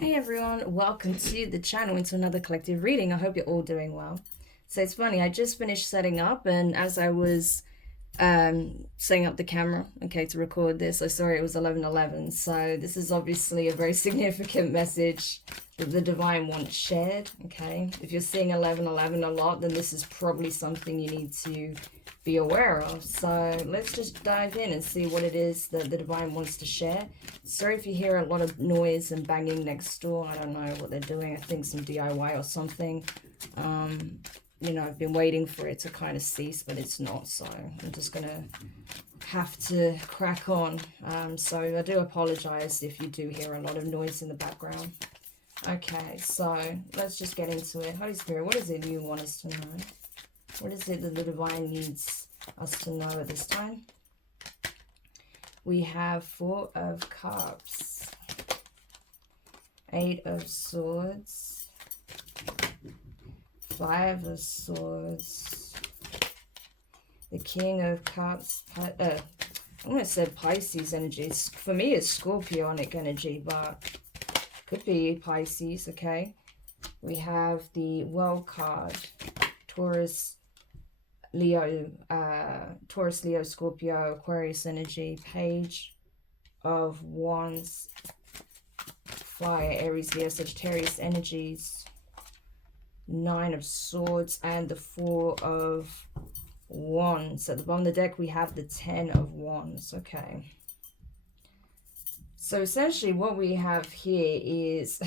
Hey everyone, welcome to the channel into another collective reading. I hope you're all doing well. So it's funny, I just finished setting up, and as I was setting up the camera, okay, to record this, I saw it was 11:11. So this is obviously a very significant message that the Divine wants shared, okay? If you're seeing 11:11 a lot, then this is probably something you need to be aware of. So let's just dive in and see what it is that the Divine wants to share. Sorry if you hear a lot of noise and banging next door. I don't know what they're doing. I think some DIY or something. You know, I've been waiting for it to kind of cease, but it's not. So I'm just going to have to crack on. So I do apologize if you do hear a lot of noise in the background. Okay, so let's just get into it. Holy Spirit, what is it you want us to know? What is it that the Divine needs us to know at this time? We have Four of Cups, Eight of Swords, Five of Swords, the King of Cups. I almost said Pisces energy. For me, it's Scorpionic energy, but could be Pisces, okay? We have the World card, Taurus, Leo, Scorpio, Aquarius energy, Page of Wands, Fire, Aries, Leo, Sagittarius energies, Nine of Swords, and the Four of Wands. At the bottom of the deck, we have the Ten of Wands. Okay. So essentially what we have here is,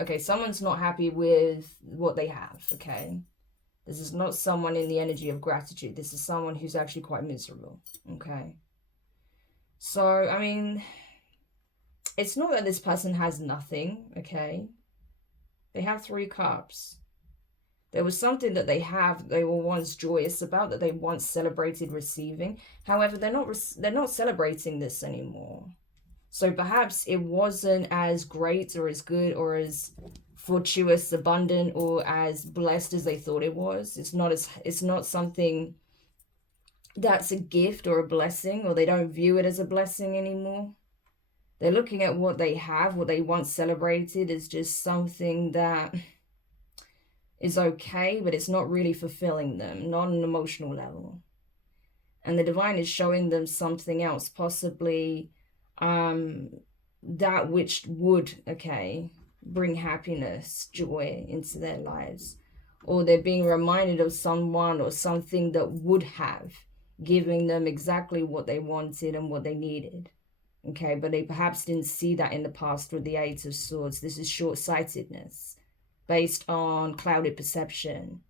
okay, someone's not happy with what they have, okay? This is not someone in the energy of gratitude. This is someone who's actually quite miserable, okay? So, I mean, it's not that this person has nothing, okay? They have Three Cups. There was something that they were once joyous about, that they once celebrated receiving. However, they're not celebrating this anymore. So perhaps it wasn't as great or as good or as fortuitous, abundant, or as blessed as they thought it was. It's not something that's a gift or a blessing, or they don't view it as a blessing anymore. They're looking at what they have, what they once celebrated, as just something that is okay, but it's not really fulfilling them, not on an emotional level. And the Divine is showing them something else, possibly that which would, okay, bring happiness, joy into their lives. Or they're being reminded of someone or something that would have given them exactly what they wanted and what they needed. Okay, but they perhaps didn't see that in the past with the Eight of Swords. This is short-sightedness based on clouded perception,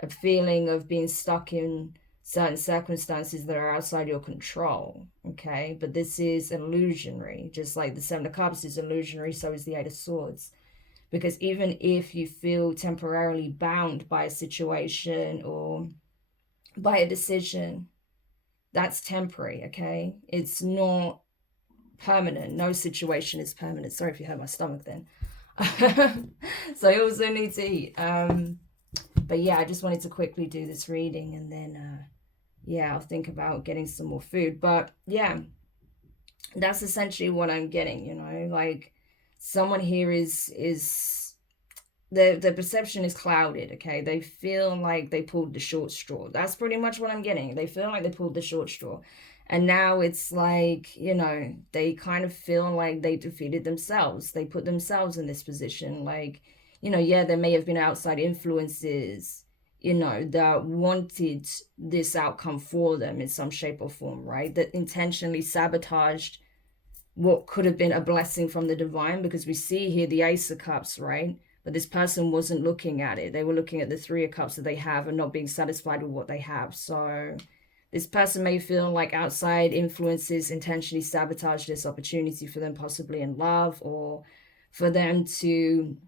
a feeling of being stuck in certain circumstances that are outside your control, okay? But this is illusionary, just like the Seven of Cups is illusionary, so is the Eight of Swords. Because even if you feel temporarily bound by a situation or by a decision, that's temporary, okay? It's not permanent. No situation is permanent. Sorry if you hurt my stomach then. So I also need to eat. But yeah, I just wanted to quickly do this reading, and then yeah, I'll think about getting some more food. But yeah, that's essentially what I'm getting, you know, like someone here is the perception is clouded, okay? They feel like they pulled the short straw. That's pretty much what I'm getting. They feel like they pulled the short straw. And now it's like, you know, they kind of feel like they defeated themselves. They put themselves in this position. Like, you know, yeah, there may have been outside influences, you know, that wanted this outcome for them in some shape or form, right? That intentionally sabotaged what could have been a blessing from the Divine, because we see here the Ace of Cups, right? But this person wasn't looking at it. They were looking at the Three of Cups that they have and not being satisfied with what they have. So this person may feel like outside influences intentionally sabotage this opportunity for them, possibly in love, or for them to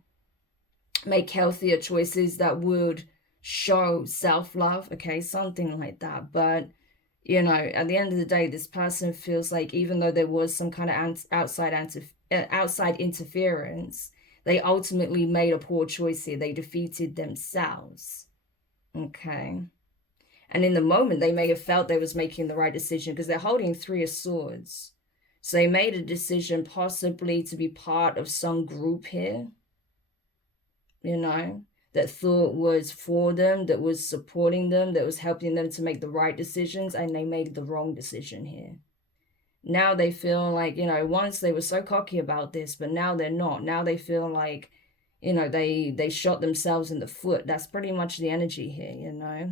make healthier choices that would show self-love, okay, something like that. But you know, at the end of the day, this person feels like even though there was some kind of outside interference, they ultimately made a poor choice here. They defeated themselves, okay? And in the moment, they may have felt they was making the right decision because they're holding Three of Swords. So they made a decision possibly to be part of some group here, you know, that thought was for them, that was supporting them, that was helping them to make the right decisions, and they made the wrong decision here. Now they feel like, you know, once they were so cocky about this, but now they're not. Now they feel like, you know, they shot themselves in the foot. That's pretty much the energy here, you know.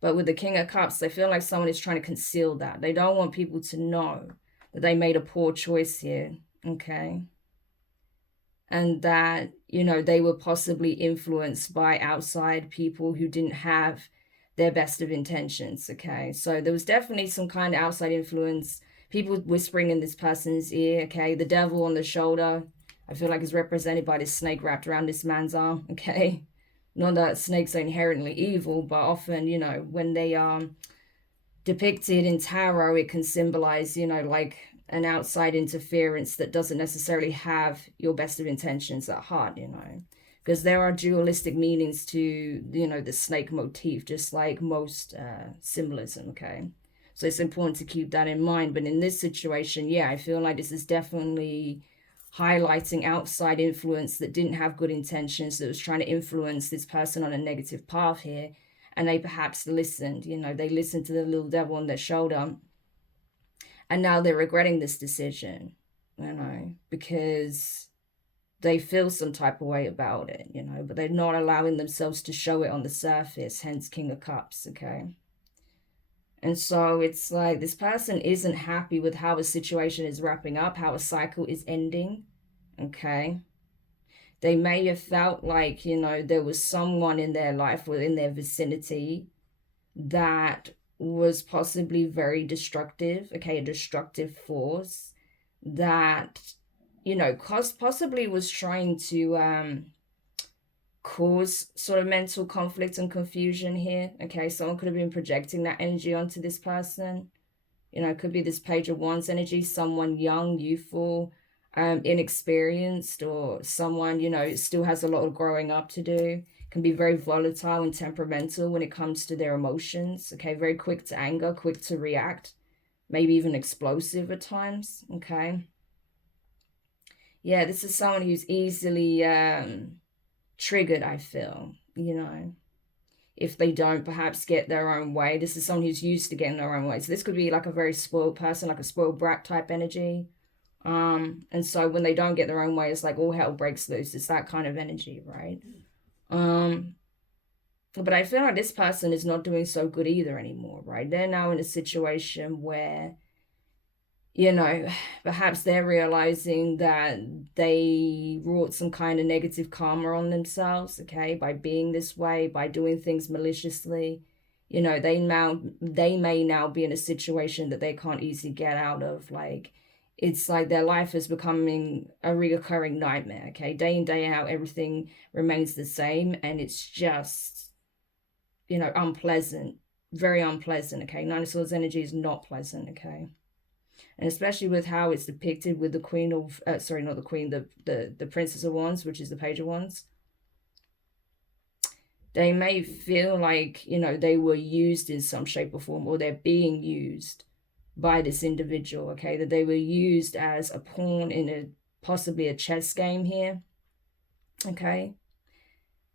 But with the King of Cups, they feel like someone is trying to conceal that. They don't want people to know that they made a poor choice here, okay? And that, you know, they were possibly influenced by outside people who didn't have their best of intentions, okay? So there was definitely some kind of outside influence, people whispering in this person's ear, okay? The devil on the shoulder, I feel like is represented by this snake wrapped around this man's arm, okay? Not that snakes are inherently evil, but often, you know, when they are depicted in tarot, it can symbolize, you know, like an outside interference that doesn't necessarily have your best of intentions at heart, you know, because there are dualistic meanings to, you know, the snake motif, just like most symbolism, okay? So it's important to keep that in mind. But in this situation, yeah, I feel like this is definitely highlighting outside influence that didn't have good intentions, that was trying to influence this person on a negative path here. And they perhaps listened, you know, they listened to the little devil on their shoulder. And now they're regretting this decision, you know, because they feel some type of way about it, you know, but they're not allowing themselves to show it on the surface, hence King of Cups, okay? And so it's like this person isn't happy with how a situation is wrapping up, how a cycle is ending, okay? They may have felt like, you know, there was someone in their life or in their vicinity that was possibly very destructive, okay, a destructive force that, you know, possibly was trying to cause sort of mental conflict and confusion here, okay? Someone could have been projecting that energy onto this person. You know, it could be this Page of Wands energy, someone young, youthful, inexperienced, or someone, you know, still has a lot of growing up to do, can be very volatile and temperamental when it comes to their emotions, okay? Very quick to anger, quick to react, maybe even explosive at times, okay? Yeah, this is someone who's easily triggered, I feel, you know, if they don't perhaps get their own way. This is someone who's used to getting their own way. So this could be like a very spoiled person, like a spoiled brat type energy. And so when they don't get their own way, it's like all hell breaks loose. It's that kind of energy, right? But I feel like this person is not doing so good either anymore, right? They're now in a situation where, you know, perhaps they're realizing that they wrought some kind of negative karma on themselves, okay, by being this way, by doing things maliciously. You know, they may now be in a situation that they can't easily get out of. Like, it's like their life is becoming a reoccurring nightmare, okay? Day in, day out, everything remains the same, and it's just, you know, unpleasant, very unpleasant, okay? Nine of Swords energy is not pleasant, okay? And especially with how it's depicted with the Queen of, sorry, not the Queen, the Princess of Wands, which is the Page of Wands. They may feel like, you know, they were used in some shape or form, or they're being used by this individual, okay? That they were used as a pawn in possibly a chess game here, okay?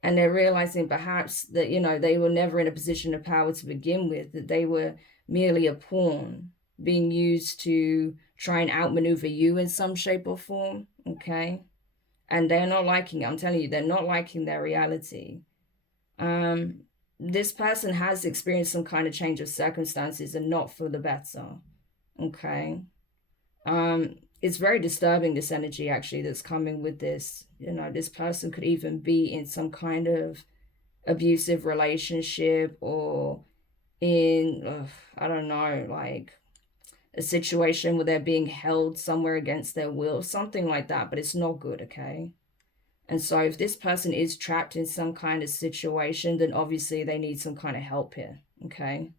And they're realizing perhaps that, you know, they were never in a position of power to begin with, that they were merely a pawn being used to try and outmaneuver you in some shape or form, okay? And they're not liking it. I'm telling you, they're not liking their reality. This person has experienced some kind of change of circumstances and not for the better, okay? It's very disturbing, this energy actually that's coming with this. You know, this person could even be in some kind of abusive relationship, or in, I don't know, like a situation where they're being held somewhere against their will, something like that, but it's not good, okay? And so if this person is trapped in some kind of situation, then obviously they need some kind of help here, okay?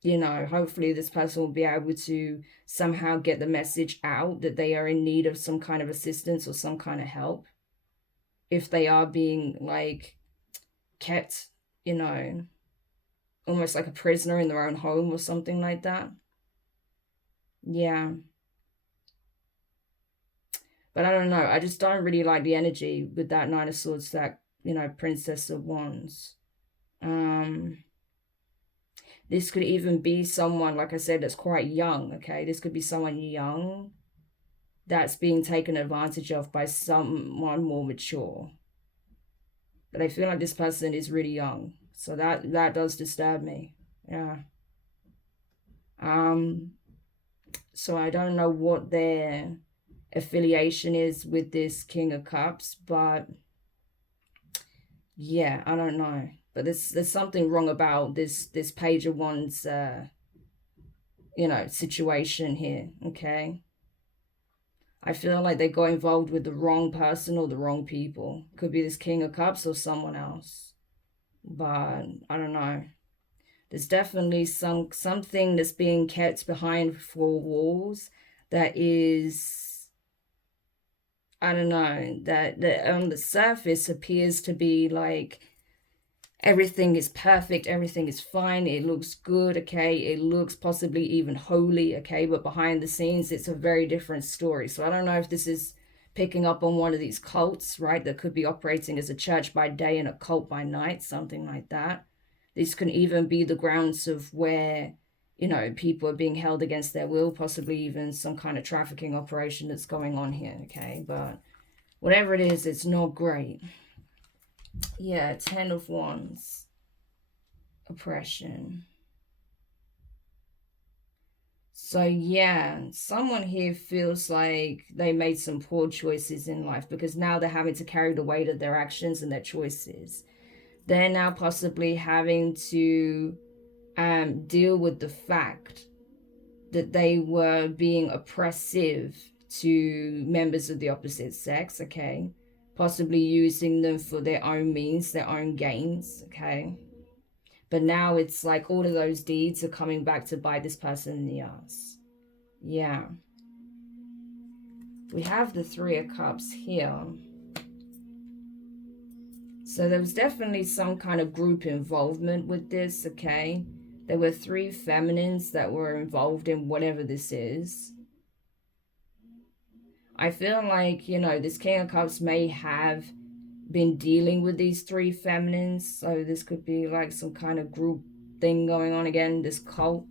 You know, hopefully this person will be able to somehow get the message out that they are in need of some kind of assistance or some kind of help. If they are being, like, kept, you know, almost like a prisoner in their own home or something like that. Yeah. But I don't know. I just don't really like the energy with that Nine of Swords, that, you know, Princess of Wands. This could even be someone, like I said, that's quite young, okay? This could be someone young that's being taken advantage of by someone more mature. But I feel like this person is really young. So that does disturb me. Yeah. So I don't know what their affiliation is with this King of Cups, but yeah, I don't know. But there's something wrong about this Page of Wands you know, situation here, okay? I feel like they got involved with the wrong person or the wrong people. Could be this King of Cups or someone else. But I don't know. There's definitely something that's being kept behind four walls that is, I don't know, that on the surface appears to be like everything is perfect, everything is fine, it looks good, okay, it looks possibly even holy, okay, but behind the scenes it's a very different story. So I don't know if this is picking up on one of these cults, right, that could be operating as a church by day and a cult by night, something like that. This can even be the grounds of where, you know, people are being held against their will, possibly even some kind of trafficking operation that's going on here, okay? But whatever it is, it's not great. Yeah, 10 of Wands. Oppression. So yeah, someone here feels like they made some poor choices in life because now they're having to carry the weight of their actions and their choices. They're now possibly having to deal with the fact that they were being oppressive to members of the opposite sex, okay? Possibly using them for their own means, their own gains, okay? But now it's like all of those deeds are coming back to bite this person in the ass. Yeah. We have the Three of Cups here. So there was definitely some kind of group involvement with this, okay? There were three feminines that were involved in whatever this is. I feel like, you know, this King of Cups may have been dealing with these three feminines. So this could be like some kind of group thing going on again, this cult.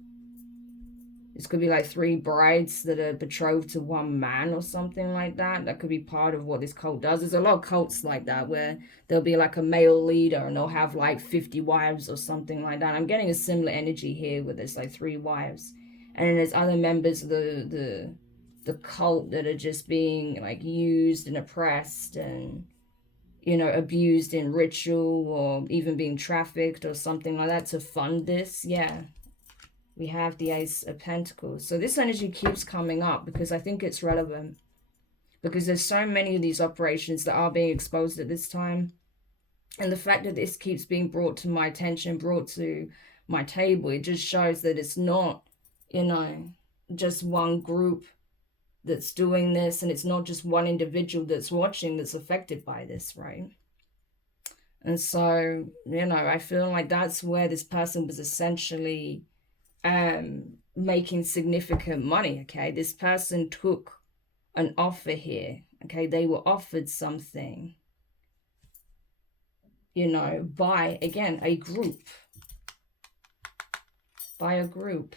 This could be like three brides that are betrothed to one man or something like that. That could be part of what this cult does. There's a lot of cults like that where there'll be like a male leader and they'll have like 50 wives or something like that. I'm getting a similar energy here where there's like three wives. And then there's other members of the cult that are just being like used and oppressed and, you know, abused in ritual or even being trafficked or something like that to fund this. Yeah. We have the Ace of Pentacles. So this energy keeps coming up because I think it's relevant. Because there's so many of these operations that are being exposed at this time. And the fact that this keeps being brought to my attention, brought to my table, it just shows that it's not, you know, just one group that's doing this. And it's not just one individual that's watching that's affected by this, right? And so, you know, I feel like that's where this person was essentially making significant money, okay? This person took an offer here, okay? They were offered something, you know, by, again, a group. By a group.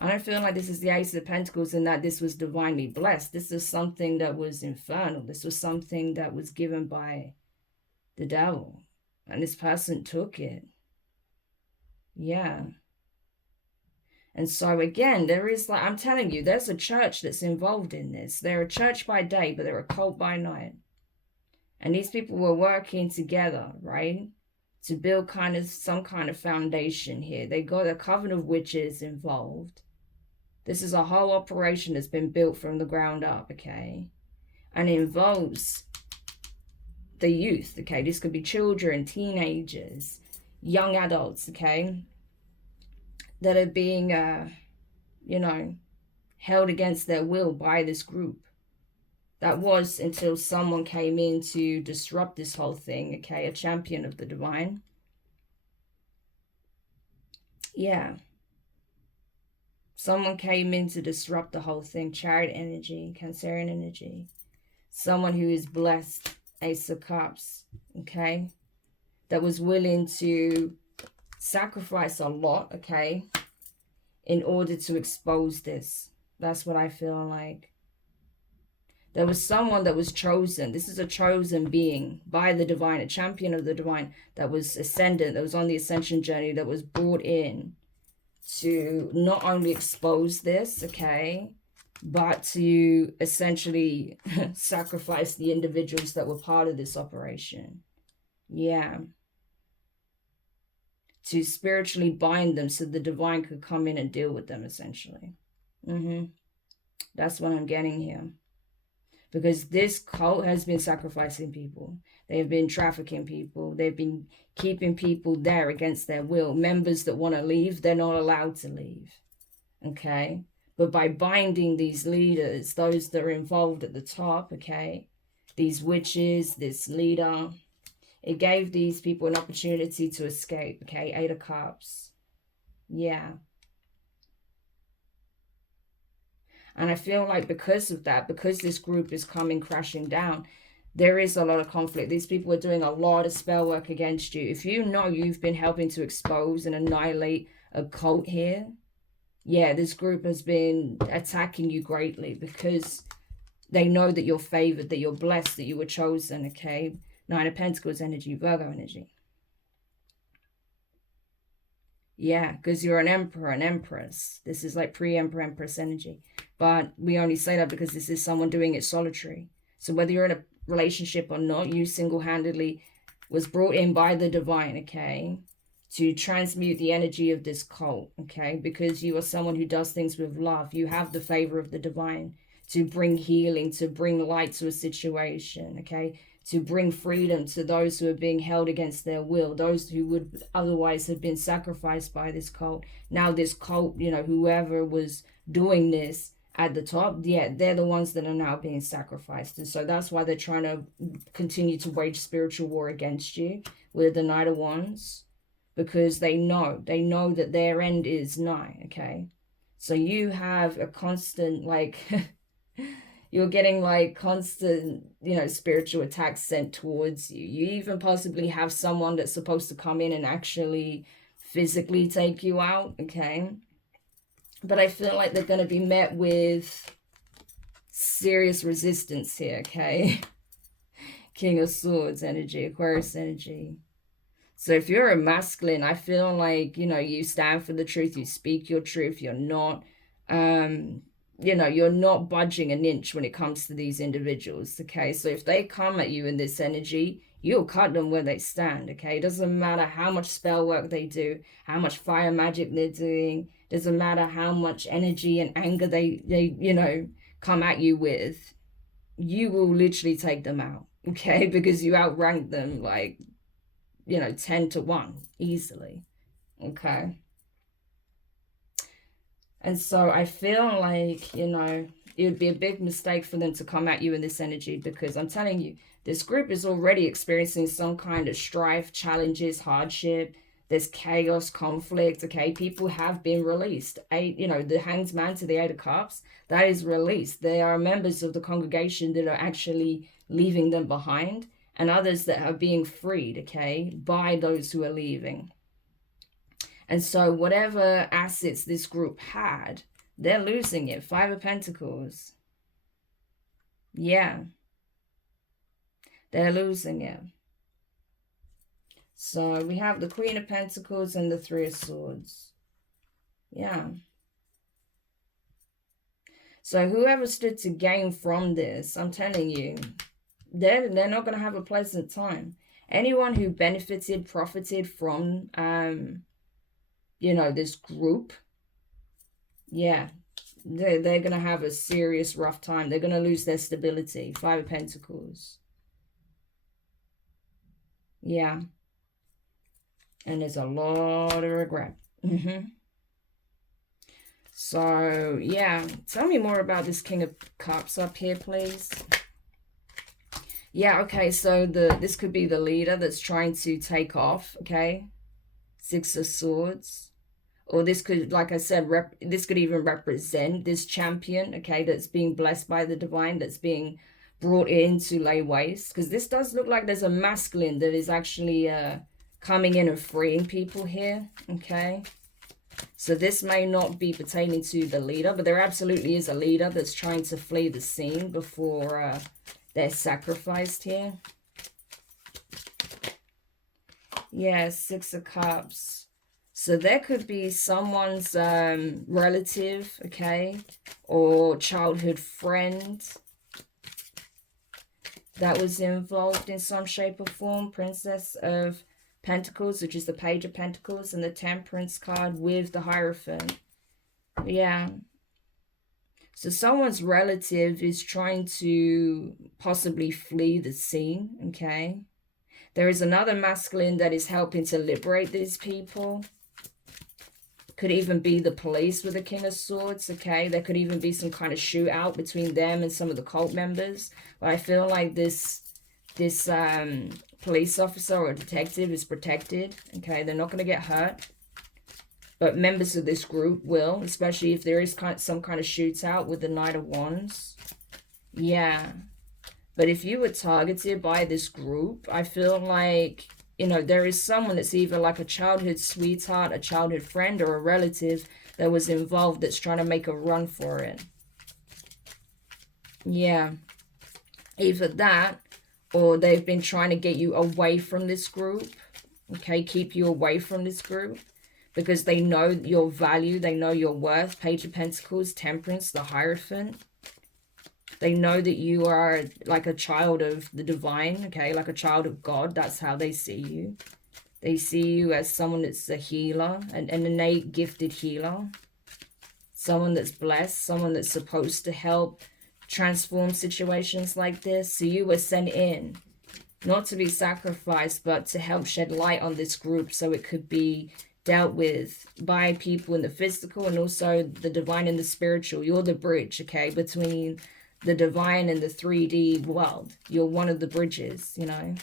I don't feel like this is the Ace of Pentacles and that this was divinely blessed. This is something that was infernal. This was something that was given by the devil. And this person took it. Yeah. And so again, there is, like, I'm telling you, there's a church that's involved in this. They're a church by day, but they're a cult by night. And these people were working together, right? To build kind of some kind of foundation here. They got a coven of witches involved. This is a whole operation that's been built from the ground up, okay? And it involves the youth, okay? This could be children, teenagers, young adults, okay? That are being, you know, held against their will by this group. That was until someone came in to disrupt this whole thing, okay? A champion of the divine. Yeah. Someone came in to disrupt the whole thing. Chariot energy, Cancerian energy. Someone who is blessed, Ace of Cups, okay? That was willing to sacrifice a lot, okay? In order to expose this. That's what I feel like. There was someone that was chosen. This is a chosen being by the divine, a champion of the divine that was ascendant, that was on the ascension journey, that was brought in to not only expose this, okay, but to essentially sacrifice the individuals that were part of this operation. Yeah. To spiritually bind them so the divine could come in and deal with them, essentially. That's what I'm getting here. Because this cult has been sacrificing people. They've been trafficking people. They've been keeping people there against their will. Members that want to leave, they're not allowed to leave. Okay? But by binding these leaders, those that are involved at the top, okay, these witches, this leader, it gave these people an opportunity to escape, okay? 8 of Cups. Yeah. And I feel like because of that, because this group is coming crashing down, there is a lot of conflict. These people are doing a lot of spell work against you. If you know you've been helping to expose and annihilate a cult here, yeah, this group has been attacking you greatly because they know that you're favored, that you're blessed, that you were chosen, okay? 9 of Pentacles energy, Virgo energy. Yeah, because you're an emperor, an empress. This is like pre-emperor, empress energy. But we only say that because this is someone doing it solitary. So whether you're in a relationship or not, you single-handedly was brought in by the divine, okay, to transmute the energy of this cult, okay, because you are someone who does things with love. You have the favor of the divine to bring healing, to bring light to a situation, okay, to bring freedom to those who are being held against their will, those who would otherwise have been sacrificed by this cult. Now this cult, you know, whoever was doing this at the top, yeah, they're the ones that are now being sacrificed. And so that's why they're trying to continue to wage spiritual war against you with the Knight of Wands, because they know that their end is nigh, okay? So you have a constant, like, you're getting like constant, you know, spiritual attacks sent towards you. You even possibly have someone that's supposed to come in and actually physically take you out, okay? But I feel like they're going to be met with serious resistance here, okay? King of Swords energy, Aquarius energy. So if you're a masculine, I feel like, you know, you stand for the truth, you speak your truth, you're not, you know, you're not budging an inch when it comes to these individuals, okay? So if they come at you in this energy, you'll cut them where they stand, okay? It doesn't matter how much spell work they do, how much fire magic they're doing, doesn't matter how much energy and anger they you know, come at you with, you will literally take them out, okay? Because you outrank them like, you know, 10-1 easily, okay? And so I feel like, you know, it would be a big mistake for them to come at you in this energy, because I'm telling you, this group is already experiencing some kind of strife, challenges, hardship. There's chaos, conflict, okay? People have been released. You know, the Hanged Man to the 8 of Cups, that is released. There are members of the congregation that are actually leaving them behind, and others that are being freed, okay, by those who are leaving. And so whatever assets this group had, they're losing it. 5 of Pentacles. Yeah. They're losing it. So we have the Queen of Pentacles and the 3 of Swords. Yeah. So whoever stood to gain from this, I'm telling you, they're not going to have a pleasant time. Anyone who benefited, profited from, you know, this group, yeah, they're going to have a serious rough time. They're going to lose their stability. 5 of Pentacles. Yeah. And there's a lot of regret. So, yeah. Tell me more about this King of Cups up here, please. Yeah, okay. So this could be the leader that's trying to take off, okay? 6 of Swords. Or this could, like I said, this could even represent this champion, okay, that's being blessed by the divine, that's being brought in to lay waste. Because this does look like there's a masculine that is actually coming in and freeing people here, okay? So this may not be pertaining to the leader, but there absolutely is a leader that's trying to flee the scene before they're sacrificed here. Yeah, Six of Cups. So there could be someone's relative, okay, or childhood friend that was involved in some shape or form. Princess of Pentacles, which is the Page of Pentacles, and the Temperance card with the Hierophant. Yeah. So someone's relative is trying to possibly flee the scene, okay? There is another masculine that is helping to liberate these people. Could even be the police with the King of Swords, okay? There could even be some kind of shootout between them and some of the cult members. But I feel like this police officer or detective is protected, okay? They're not going to get hurt. But members of this group will, especially if there is some kind of shootout with the Knight of Wands. Yeah. But if you were targeted by this group, I feel like, you know, there is someone that's either like a childhood sweetheart, a childhood friend, or a relative that was involved that's trying to make a run for it. Yeah. Either that, or they've been trying to get you away from this group. Okay, keep you away from this group. Because they know your value, they know your worth. Page of Pentacles, Temperance, the Hierophant. They know that you are like a child of the divine, okay? Like a child of God. That's how they see you. They see you as someone that's a healer, an innate gifted healer. Someone that's blessed, someone that's supposed to help transform situations like this. So you were sent in, not to be sacrificed, but to help shed light on this group so it could be dealt with by people in the physical and also the divine and the spiritual. You're the bridge, okay, between the divine and the 3D world. You're one of the bridges, you know.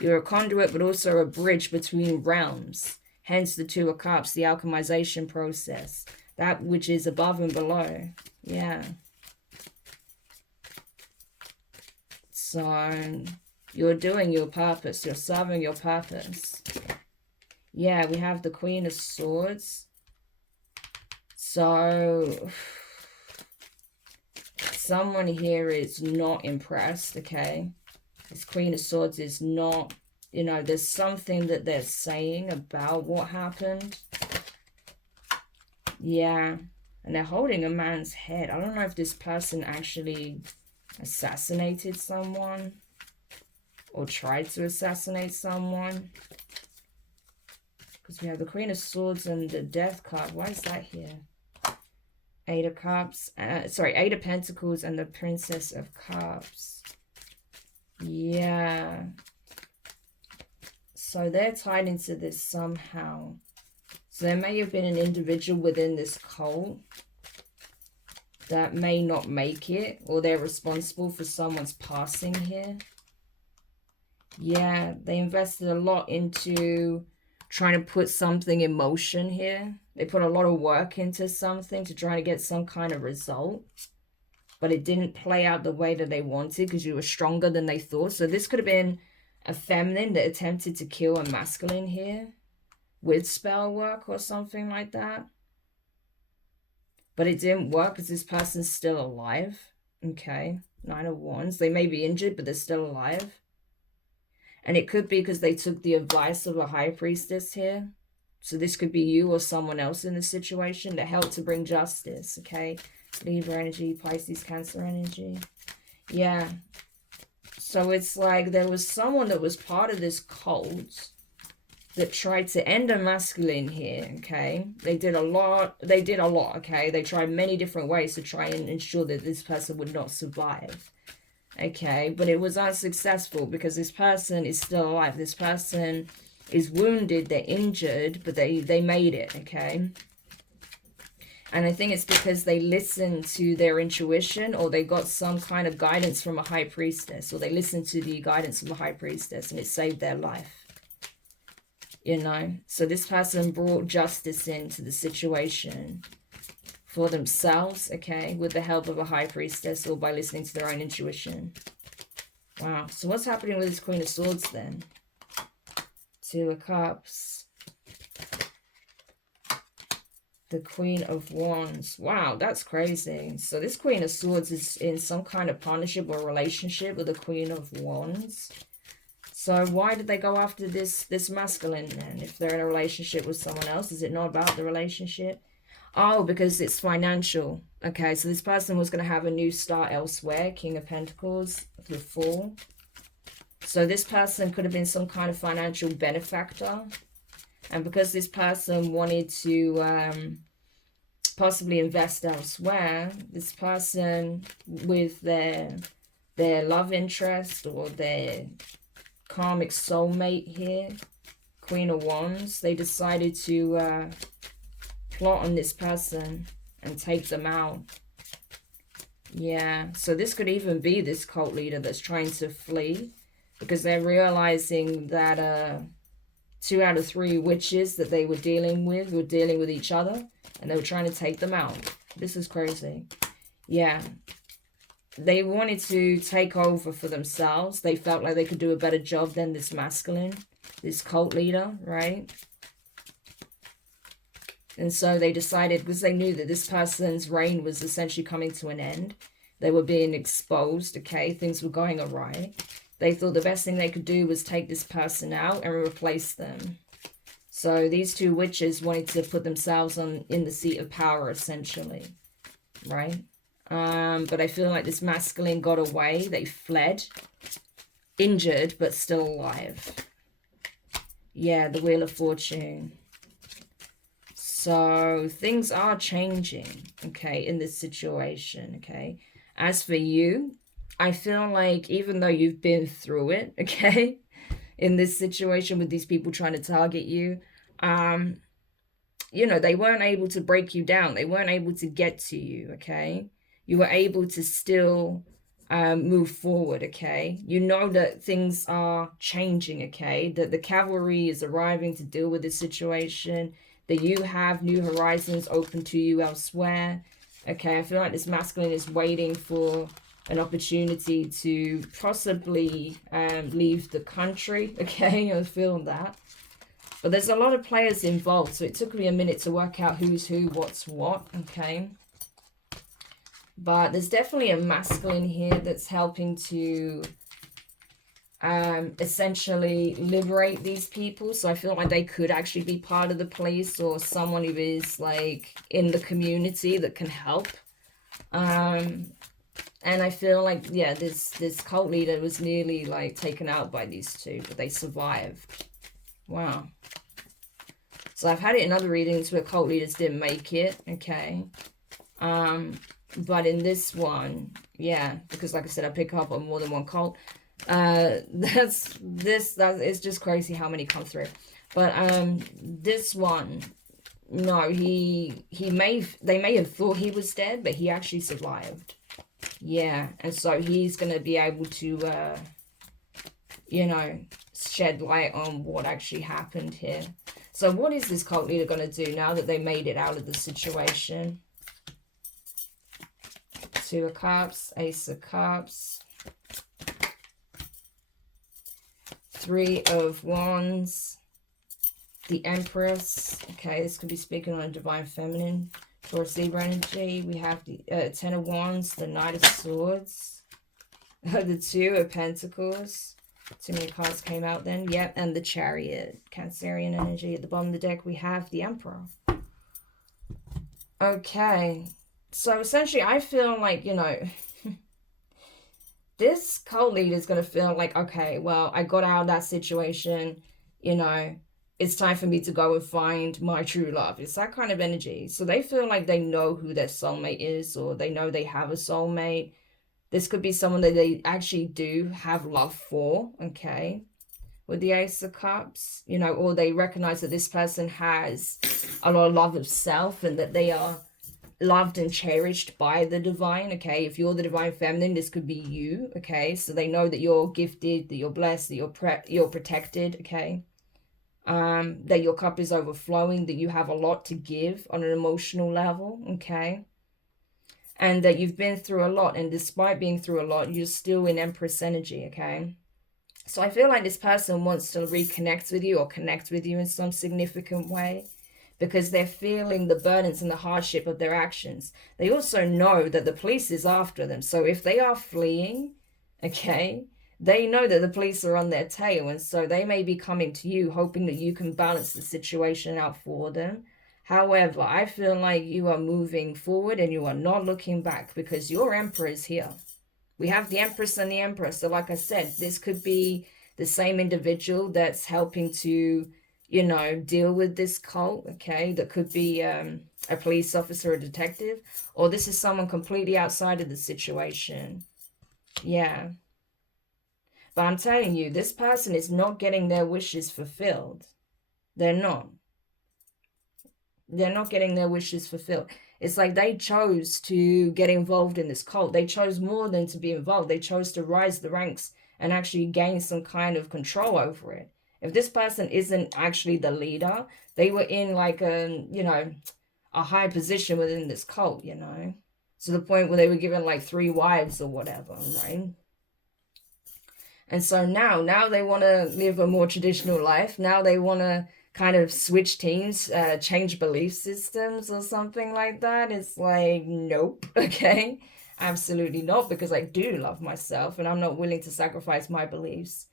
You're a conduit, but also a bridge between realms. Hence the Two of Cups, the alchemization process. That which is above and below. Yeah. So, you're doing your purpose. You're serving your purpose. Yeah, we have the Queen of Swords. So, someone here is not impressed, okay? This Queen of Swords is not, you know, there's something that they're saying about what happened. Yeah, and they're holding a man's head. I don't know if this person actually assassinated someone or tried to assassinate someone. Because we have the Queen of Swords and the Death card. Why is that here? Eight of Cups. Eight of Pentacles and the Princess of Cups. Yeah. So they're tied into this somehow. So there may have been an individual within this cult that may not make it, or they're responsible for someone's passing here. Yeah, they invested a lot into trying to put something in motion here. They put a lot of work into something to try to get some kind of result. But it didn't play out the way that they wanted because you were stronger than they thought. So this could have been a feminine that attempted to kill a masculine here with spell work or something like that. But it didn't work because this person's still alive. Okay, Nine of Wands. They may be injured, but they're still alive. And it could be because they took the advice of a High Priestess here. So this could be you or someone else in the situation that helped to bring justice, okay? Libra energy, Pisces, Cancer energy. Yeah. So it's like there was someone that was part of this cult that tried to end a masculine here, okay? They did a lot, okay? They tried many different ways to try and ensure that this person would not survive. Okay, but it was unsuccessful because this person is still alive. This person is wounded, they're injured, but they made it, okay? And I think it's because they listened to their intuition, or they got some kind of guidance from a High Priestess, or they listened to the guidance of a High Priestess and it saved their life. you know. So this person brought justice into the situation for themselves, okay, with the help of a high priestess or by listening to their own intuition. Wow. So what's happening with this Queen of Swords then? Two of Cups. The Queen of Wands. Wow, that's crazy. So this Queen of Swords is in some kind of partnership or relationship with the Queen of Wands. So why did they go after this masculine then? If they're in a relationship with someone else, is it not about the relationship? Oh, because it's financial. Okay, so this person was going to have a new start elsewhere. King of Pentacles, the Fool. So this person could have been some kind of financial benefactor. And because this person wanted to possibly invest elsewhere, this person with their love interest or their karmic soulmate here, Queen of Wands, they decided to plot on this person and take them out. Yeah, so this could even be this cult leader that's trying to flee because they're realizing that 2 out of 3 witches that they were dealing with each other, and they were trying to take them out. This is crazy. Yeah. They wanted to take over for themselves. They felt like they could do a better job than this masculine, this cult leader, right? And so they decided, because they knew that this person's reign was essentially coming to an end. They were being exposed, okay? Things were going awry. They thought the best thing they could do was take this person out and replace them. So these 2 witches wanted to put themselves in the seat of power, essentially, right? But I feel like this masculine got away. They fled, injured, but still alive. Yeah, the Wheel of Fortune. So things are changing, okay, in this situation, okay? As for you, I feel like even though you've been through it, okay, in this situation with these people trying to target you, you know, they weren't able to break you down. They weren't able to get to you, okay? You were able to still move forward, okay? You know that things are changing, okay? That the cavalry is arriving to deal with this situation, that you have new horizons open to you elsewhere, okay? I feel like this masculine is waiting for an opportunity to possibly leave the country, okay? I feel that. But there's a lot of players involved, so it took me a minute to work out who's who, what's what, okay? But there's definitely a masculine here that's helping to essentially liberate these people. So I feel like they could actually be part of the police or someone who is like in the community that can help. And I feel like, yeah, this cult leader was nearly like taken out by these 2, but they survived. Wow. So I've had it in other readings where cult leaders didn't make it, okay? But in this one, yeah, because like I said, I pick up on more than one cult. It's just crazy how many come through. But this one, no, they may have thought he was dead, but he actually survived. Yeah, and so he's gonna be able to you know, shed light on what actually happened here. So what is this cult leader gonna do now that they made it out of the situation? 2 of Cups, Ace of Cups, 3 of Wands, the Empress. Okay, this could be speaking on a divine feminine. Taurus Libra energy. We have the 10 of Wands, the Knight of Swords, the 2 of Pentacles. Too many cards came out then. Yep, and the Chariot. Cancerian energy. At the bottom of the deck, we have the Emperor. Okay. So essentially, I feel like, you know, this cult leader is going to feel like, okay, well, I got out of that situation, you know, it's time for me to go and find my true love. It's that kind of energy. So they feel like they know who their soulmate is, or they know they have a soulmate. This could be someone that they actually do have love for, okay, with the Ace of Cups, you know, or they recognize that this person has a lot of love of self and that they are loved and cherished by the divine, okay? If you're the divine feminine, this could be you, okay? So they know that you're gifted, that you're blessed, that you're protected, okay? that your cup is overflowing, that you have a lot to give on an emotional level, okay? And that you've been through a lot, and despite being through a lot, you're still in Empress energy, okay? So I feel like this person wants to reconnect with you or connect with you in some significant way, because they're feeling the burdens and the hardship of their actions. They also know that the police is after them. So if they are fleeing, okay, they know that the police are on their tail. And so they may be coming to you hoping that you can balance the situation out for them. However, I feel like you are moving forward and you are not looking back, because your Emperor is here. We have the Empress and the Emperor. So like I said, this could be the same individual that's helping to, you know, deal with this cult, okay? That could be a police officer or a detective, or this is someone completely outside of the situation. Yeah. But I'm telling you, this person is not getting their wishes fulfilled. They're not. They're not getting their wishes fulfilled. It's like they chose to get involved in this cult. They chose more than to be involved. They chose to rise the ranks and actually gain some kind of control over it. If this person isn't actually the leader, they were in like a, you know, a high position within this cult, you know, to the point where they were given like 3 wives or whatever, right? And so now they want to live a more traditional life. Now they want to kind of switch teams, change belief systems or something like that. It's like, nope, okay, absolutely not, because I do love myself and I'm not willing to sacrifice my beliefs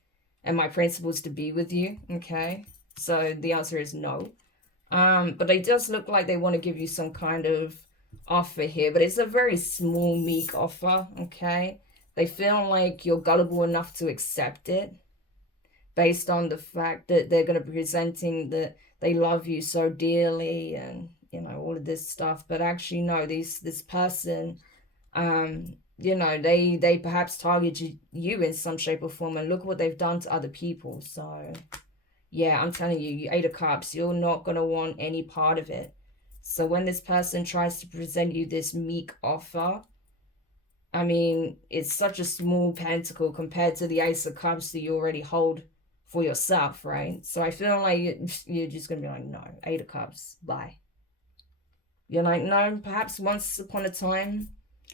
and my principles to be with you, okay? So the answer is no. But it does look like they want to give you some kind of offer here, but it's a very small, meek offer, okay? They feel like you're gullible enough to accept it, based on the fact that they're going to be presenting that they love you so dearly and, you know, all of this stuff. But actually, no, this person, you know, they perhaps targeted you in some shape or form, and look what they've done to other people. So, yeah, I'm telling you, you 8 of Cups, you're not going to want any part of it. So when this person tries to present you this meek offer, I mean, it's such a small pentacle compared to the Ace of Cups that you already hold for yourself, right? So I feel like you're just going to be like, no, 8 of Cups, bye. You're like, no, perhaps once upon a time,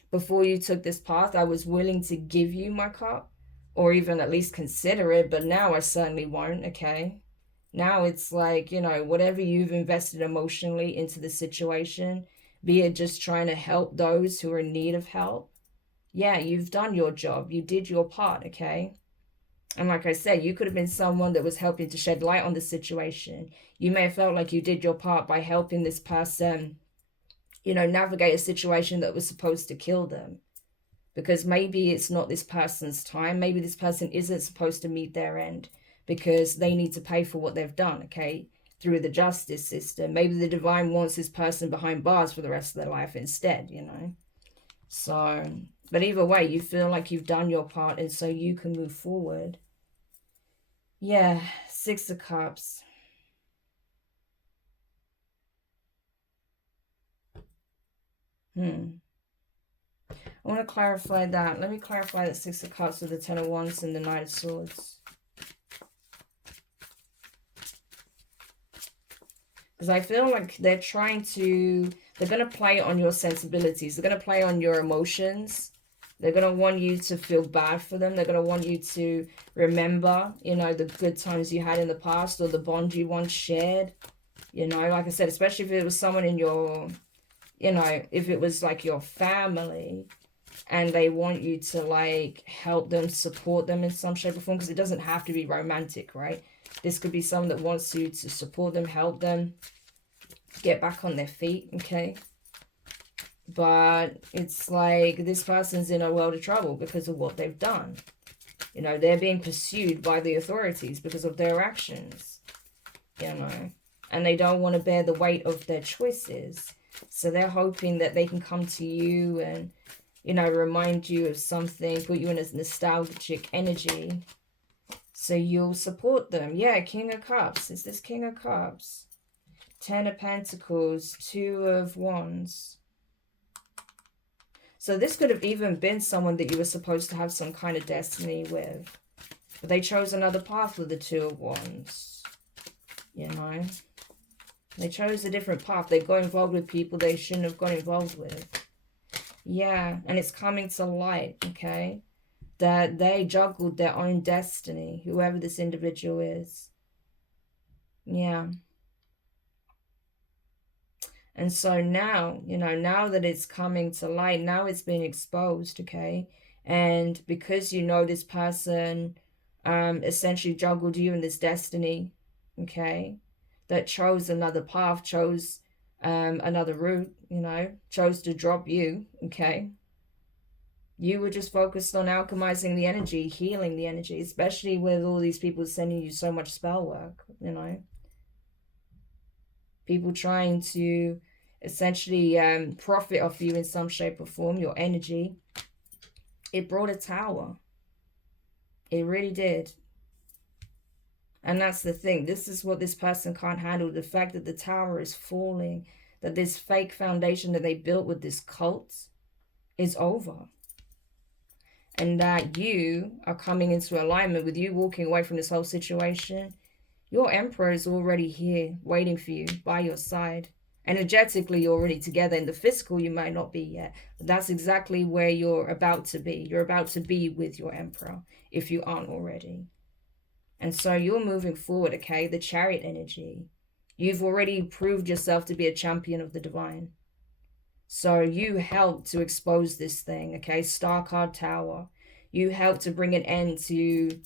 before you took this path, I was willing to give you my cup, or even at least consider it, but now I certainly won't, okay? Now it's like, you know, whatever you've invested emotionally into the situation, be it just trying to help those who are in need of help, yeah, you've done your job. You did your part, okay? And like I said, you could have been someone that was helping to shed light on the situation. You may have felt like you did your part by helping this person, you know, navigate a situation that was supposed to kill them. Because maybe it's not this person's time. Maybe this person isn't supposed to meet their end because they need to pay for what they've done, okay? Through the justice system. Maybe the divine wants this person behind bars for the rest of their life instead, you know? So, but either way, you feel like you've done your part, and so you can move forward. Yeah, 6 of Cups. I want to clarify that. Let me clarify that 6 of Cups with the 10 of Wands and the Knight of Swords. Because I feel like they're going to play on your sensibilities. They're going to play on your emotions. They're going to want you to feel bad for them. They're going to want you to remember, you know, the good times you had in the past, or the bond you once shared. You know, like I said, especially if it was someone in your, you know, if it was like your family, and they want you to like help them, support them in some shape or form, because it doesn't have to be romantic, right? This could be someone that wants you to support them, help them get back on their feet, okay? But it's like this person's in a world of trouble because of what they've done. You know, they're being pursued by the authorities because of their actions, you know, and they don't want to bear the weight of their choices. So they're hoping that they can come to you and, you know, remind you of something, put you in a nostalgic energy, so you'll support them. Yeah, King of Cups. Is this King of Cups? 10 of Pentacles, 2 of Wands. So this could have even been someone that you were supposed to have some kind of destiny with. But they chose another path with the 2 of Wands. you know. They chose a different path. They got involved with people they shouldn't have got involved with. Yeah, and it's coming to light, okay? That they juggled their own destiny, whoever this individual is. Yeah. And so now, you know, now that it's coming to light, now it's been exposed, okay? And because you know this person essentially juggled you in this destiny, okay, that chose another path, chose another route, you know, chose to drop you, okay? You were just focused on alchemizing the energy, healing the energy, especially with all these people sending you so much spell work, you know? People trying to essentially profit off you in some shape or form, your energy. It brought a tower. It really did. And that's the thing. This is what this person can't handle. The fact that the tower is falling, that this fake foundation that they built with this cult is over. And that you are coming into alignment with you walking away from this whole situation. Your emperor is already here waiting for you by your side. Energetically, you're already together. In the physical, you might not be yet. But that's exactly where you're about to be. You're about to be with your emperor if you aren't already. And so you're moving forward, okay? The chariot energy. You've already proved yourself to be a champion of the divine. So you helped to expose this thing, okay? Star card tower. You helped to bring an end to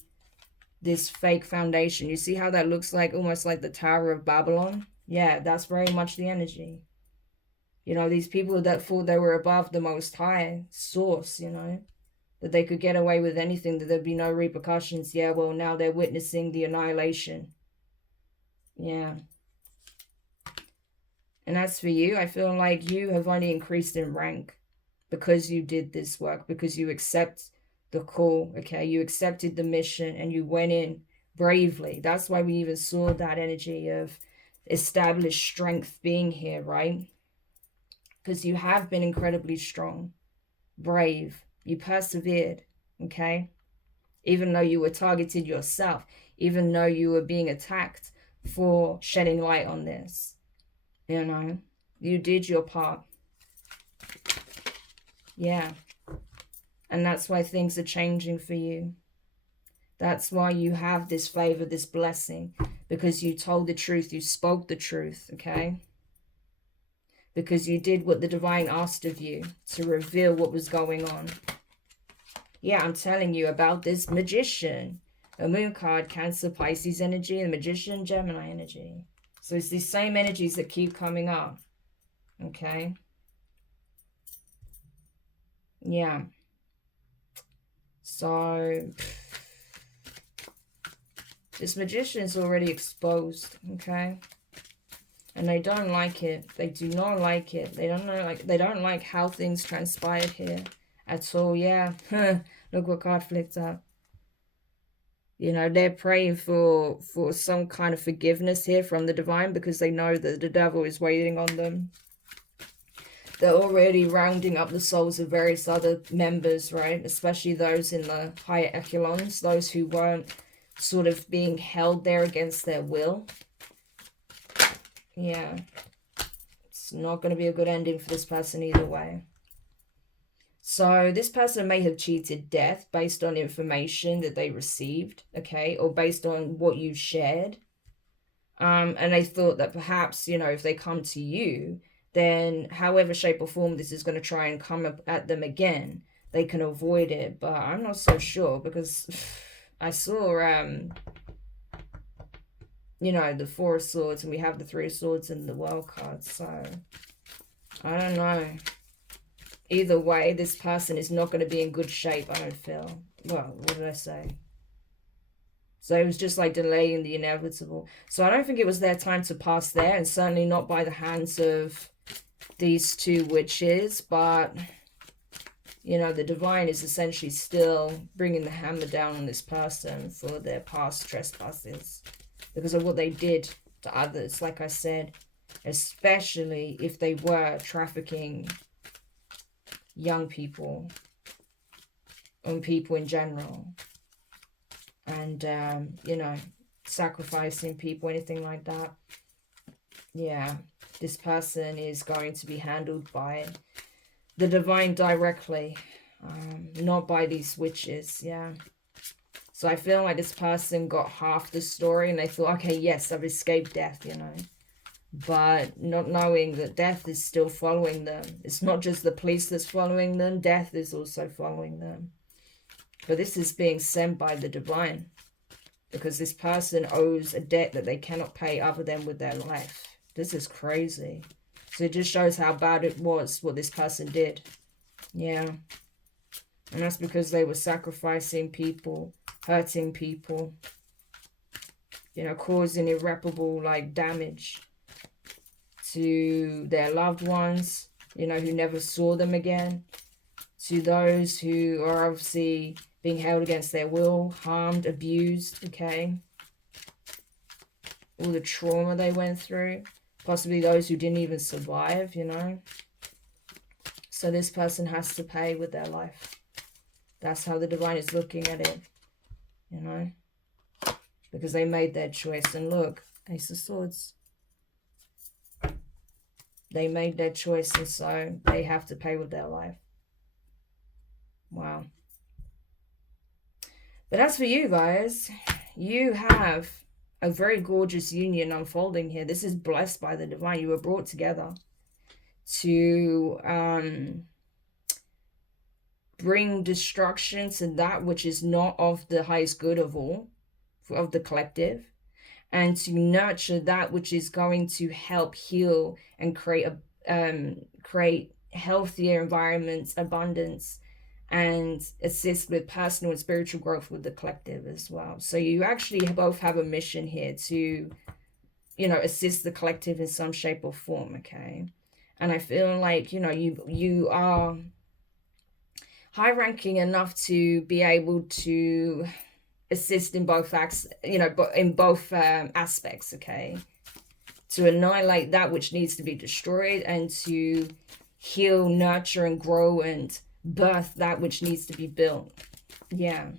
this fake foundation. You see how that looks like, almost like the Tower of Babylon? Yeah, that's very much the energy. You know, these people that thought they were above the Most High source, you know, that they could get away with anything, that there'd be no repercussions. Yeah, well, now they're witnessing the annihilation. Yeah. And as for you, I feel like you have only increased in rank because you did this work, because you accept the call, okay? You accepted the mission and you went in bravely. That's why we even saw that energy of established strength being here, right? Because you have been incredibly strong, brave. You persevered, okay? Even though you were targeted yourself, even though you were being attacked for shedding light on this, you know? You did your part. Yeah. And that's why things are changing for you. That's why you have this favor, this blessing, because you told the truth, you spoke the truth, okay? Because you did what the divine asked of you to reveal what was going on. Yeah, I'm telling you about this magician. A moon card, Cancer, Pisces energy, and the magician, Gemini energy. So it's these same energies that keep coming up, okay? Yeah. So this magician's already exposed, okay? And they don't like it. They do not like it. They don't like how things transpired here at all. Yeah. Look what card flipped up. You know, they're praying for some kind of forgiveness here from the divine because they know that the devil is waiting on them. They're already rounding up the souls of various other members, right? Especially those in the higher echelons, those who weren't sort of being held there against their will. Yeah. It's not going to be a good ending for this person either way. So this person may have cheated death based on information that they received, okay? Or based on what you shared. And they thought that perhaps, you know, if they come to you, then however shape or form this is going to try and come up at them again, they can avoid it. But I'm not so sure because I saw, you know, the Four of Swords and we have the Three of Swords in the World card. So, I don't know. Either way, this person is not going to be in good shape, I don't feel. Well, what did I say? So it was just like delaying the inevitable. So I don't think it was their time to pass there, and certainly not by the hands of these two witches. But, you know, the divine is essentially still bringing the hammer down on this person for their past trespasses because of what they did to others, like I said, especially if they were trafficking young people and people in general. And, you know, sacrificing people, anything like that. Yeah, this person is going to be handled by the divine directly, not by these witches. Yeah. So I feel like this person got half the story and they thought, okay, yes, I've escaped death, you know. But not knowing that death is still following them. It's not just the police that's following them, death is also following them. But this is being sent by the divine, because this person owes a debt that they cannot pay other than with their life. This is crazy. So it just shows how bad it was what this person did. Yeah. And that's because they were sacrificing people, hurting people, you know, causing irreparable, like, damage to their loved ones, you know, who never saw them again, to those who are obviously being held against their will, harmed, abused, okay? All the trauma they went through, possibly those who didn't even survive, you know? So this person has to pay with their life. That's how the divine is looking at it, you know? Because they made their choice. And look, Ace of Swords. They made their choice, and so they have to pay with their life. Wow. But as for you guys, you have a very gorgeous union unfolding here. This is blessed by the divine. You were brought together to bring destruction to that which is not of the highest good of all, of the collective, and to nurture that which is going to help heal and create healthier environments, abundance, and assist with personal and spiritual growth with the collective as well. So you actually both have a mission here to, you know, assist the collective in some shape or form, okay? And I feel like, you know, you are high ranking enough to be able to assist in both acts, you know, but in both aspects, okay? To annihilate that which needs to be destroyed, and to heal, nurture, and grow and birth that which needs to be built. Yeah.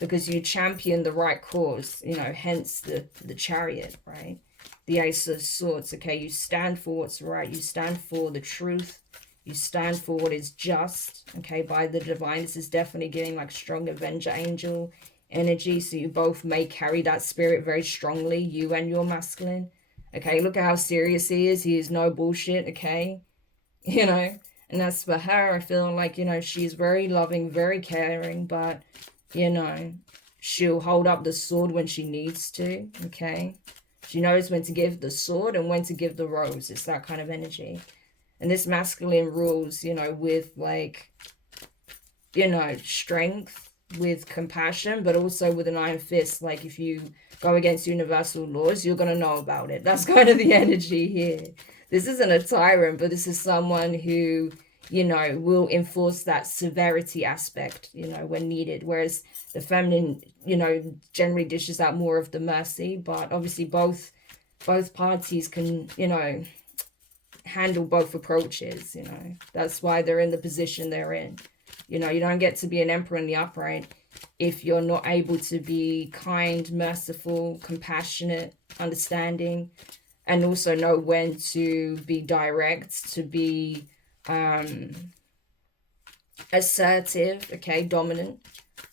Because you champion the right cause, you know, hence the Chariot, right? The Ace of Swords, okay? You stand for what's right. You stand for the truth. You stand for what is just, okay, by the divine. This is definitely getting like strong Avenger Angel energy. So you both may carry that spirit very strongly, you and your masculine. Okay, look at how serious he is. He is no bullshit, okay? You know, and that's for her. I feel like, you know, she's very loving, very caring, but, you know, she'll hold up the sword when she needs to, okay? She knows when to give the sword and when to give the rose. It's that kind of energy. And this masculine rules, you know, with like, you know, strength, with compassion, but also with an iron fist. Like if you go against universal laws, you're going to know about it. That's kind of the energy here. This isn't a tyrant, but this is someone who, you know, will enforce that severity aspect, you know, when needed. Whereas the feminine, you know, generally dishes out more of the mercy. But obviously both parties can, you know, handle both approaches, you know. That's why they're in the position they're in. You know, you don't get to be an emperor in the upright if you're not able to be kind, merciful, compassionate, understanding, and also know when to be direct, to be assertive, okay, dominant,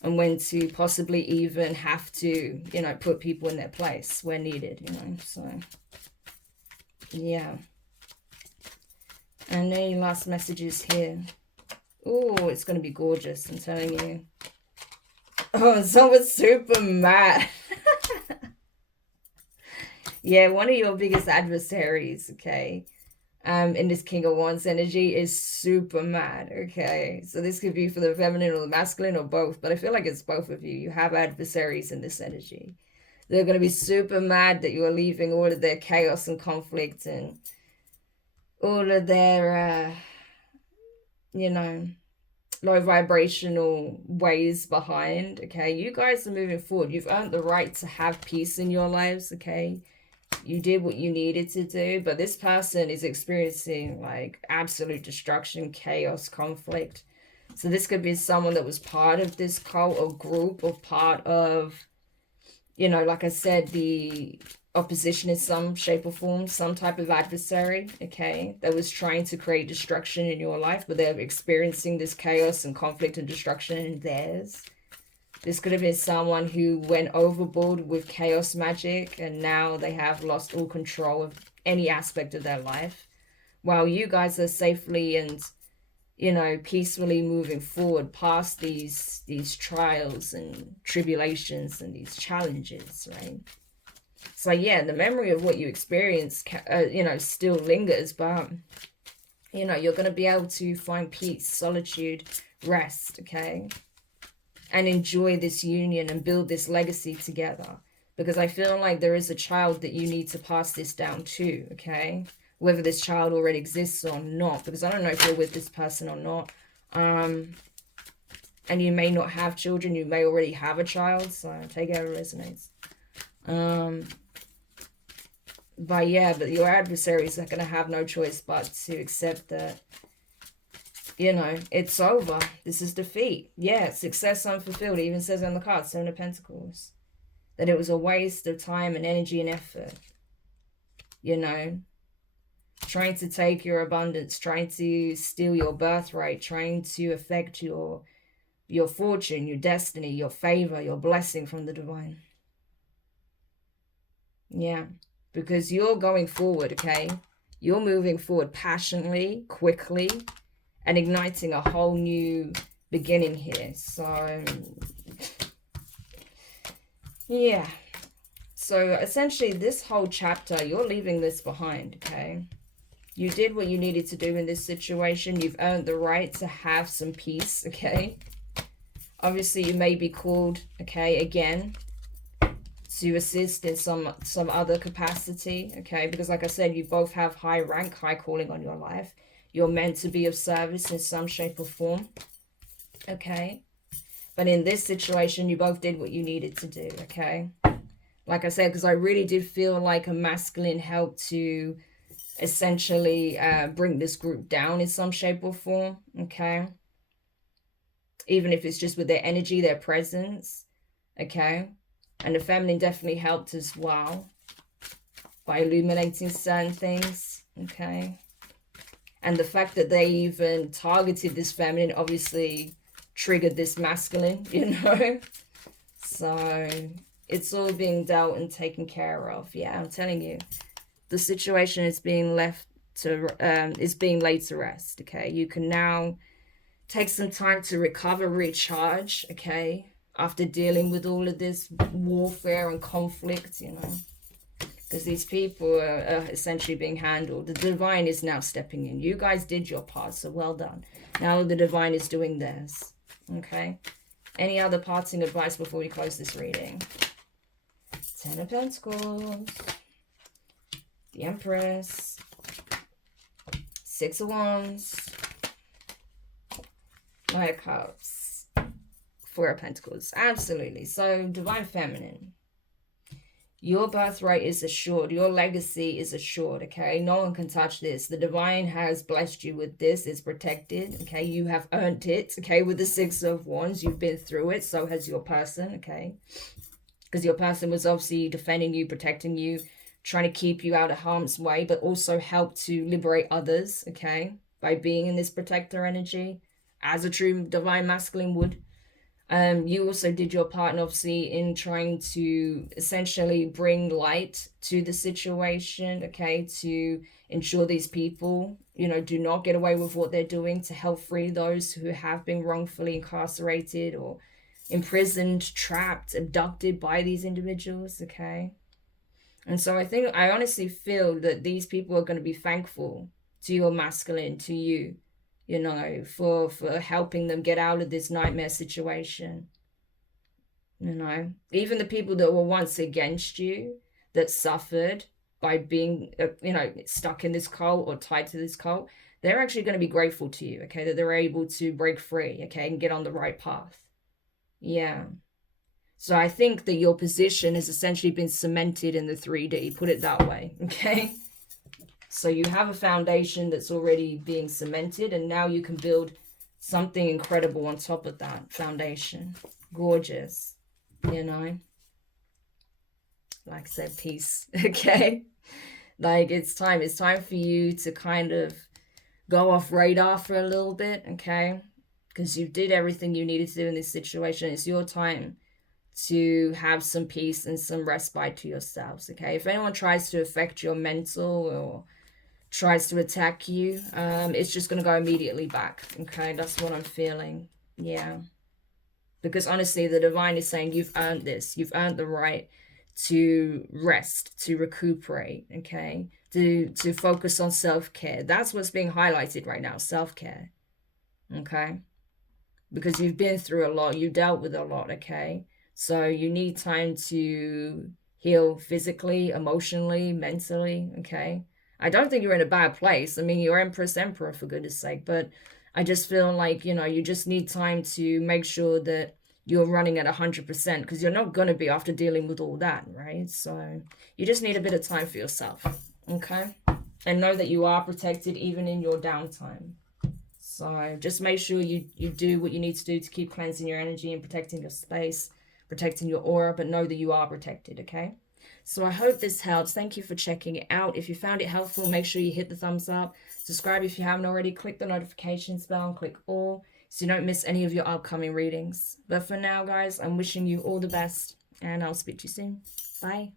and when to possibly even have to, you know, put people in their place where needed, you know. So, yeah. And any last messages here? Oh, it's going to be gorgeous, I'm telling you. Oh, someone's super mad. Yeah, one of your biggest adversaries, okay, in this King of Wands energy is super mad, okay? So this could be for the feminine or the masculine or both, but I feel like it's both of you. You have adversaries in this energy. They're going to be super mad that you're leaving all of their chaos and conflict and all of their, you know, low vibrational ways behind, okay? You guys are moving forward. You've earned the right to have peace in your lives, okay? You did what you needed to do, but this person is experiencing like absolute destruction, chaos, conflict. So this could be someone that was part of this cult or group or part of, you know, like I said, the opposition in some shape or form, some type of adversary, okay, that was trying to create destruction in your life, but they're experiencing this chaos and conflict and destruction in theirs. This could have been someone who went overboard with chaos magic and now they have lost all control of any aspect of their life, while you guys are safely and, you know, peacefully moving forward past these trials and tribulations and these challenges, right? So yeah, the memory of what you experienced, you know, still lingers, but, you know, you're going to be able to find peace, solitude, rest, okay? And enjoy this union and build this legacy together. Because I feel like there is a child that you need to pass this down to, okay? Whether this child already exists or not, because I don't know if you're with this person or not. And you may not have children, you may already have a child, so take it how it resonates. But yeah, but your adversaries are going to have no choice but to accept that, you know, it's over. This is defeat. Yeah, success unfulfilled. It even says on the card, Seven of Pentacles, that it was a waste of time and energy and effort. You know, trying to take your abundance, trying to steal your birthright, trying to affect your fortune, your destiny, your favor, your blessing from the divine. Yeah, because you're going forward, okay? You're moving forward passionately, quickly, and igniting a whole new beginning here. So, yeah. So, essentially, this whole chapter, you're leaving this behind, okay? You did what you needed to do in this situation. You've earned the right to have some peace, okay? Obviously, you may be called, okay, again, to assist in some other capacity, okay? Because like I said, you both have high rank, high calling on your life. You're meant to be of service in some shape or form, okay? But in this situation, you both did what you needed to do, okay? Like I said, because I really did feel like a masculine helped to essentially bring this group down in some shape or form, okay? Even if it's just with their energy, their presence, okay? And the feminine definitely helped as well by illuminating certain things, okay? And the fact that they even targeted this feminine obviously triggered this masculine, you know? So it's all being dealt and taken care of. Yeah, I'm telling you. The situation is being left to, is being laid to rest, okay? You can now take some time to recover, recharge, okay? After dealing with all of this warfare and conflict, you know, because these people are essentially being handled. The divine is now stepping in. You guys did your part, so well done. Now the divine is doing theirs, okay? Any other parting advice before we close this reading? Ten of Pentacles, the Empress, Six of Wands, Knight of Cups, Four of Pentacles. Absolutely. So, divine feminine, your birthright is assured. Your legacy is assured, okay? No one can touch this. The divine has blessed you with this. It's protected, okay? You have earned it, okay? With the Six of Wands, you've been through it. So has your person, okay? Because your person was obviously defending you, protecting you, trying to keep you out of harm's way, but also help to liberate others, okay? By being in this protector energy, as a true divine masculine would. You also did your part, obviously, in trying to essentially bring light to the situation, okay, to ensure these people, you know, do not get away with what they're doing, to help free those who have been wrongfully incarcerated or imprisoned, trapped, abducted by these individuals, okay? And so I honestly feel that these people are going to be thankful to your masculine, to you, you know, for helping them get out of this nightmare situation. You know, even the people that were once against you, that suffered by being, you know, stuck in this cult or tied to this cult, they're actually going to be grateful to you, okay, that they're able to break free, okay, and get on the right path. Yeah. So I think that your position has essentially been cemented in the 3D, put it that way, okay? So you have a foundation that's already being cemented, and now you can build something incredible on top of that foundation. Gorgeous, you know? like I said, peace. Okay, like it's time for you to kind of go off radar for a little bit. Okay, because you did everything you needed to do in this situation. It's your time to have some peace and some respite to yourselves. Okay, if anyone tries to affect your mental or tries to attack you, it's just going to go immediately back. Okay, that's what I'm feeling. Yeah, because honestly, the divine is saying you've earned this. You've earned the right to rest, to recuperate. Okay, to focus on self-care. That's what's being highlighted right now, self-care. Okay, because you've been through a lot, you dealt with a lot. Okay, so you need time to heal physically, emotionally, mentally. Okay, I don't think you're in a bad place. I mean, you're Empress Emperor, for goodness sake, but I just feel like, you know, you just need time to make sure that you're running at 100%, because you're not going to be after dealing with all that, right? So you just need a bit of time for yourself. Okay, and know that you are protected even in your downtime. So just make sure you do what you need to do to keep cleansing your energy and protecting your space, protecting your aura, but know that you are protected, okay? So I hope this helps. Thank you for checking it out. If you found it helpful, make sure you hit the thumbs up. Subscribe if you haven't already. Click the notifications bell and click all so you don't miss any of your upcoming readings. But for now, guys, I'm wishing you all the best, and I'll speak to you soon. Bye.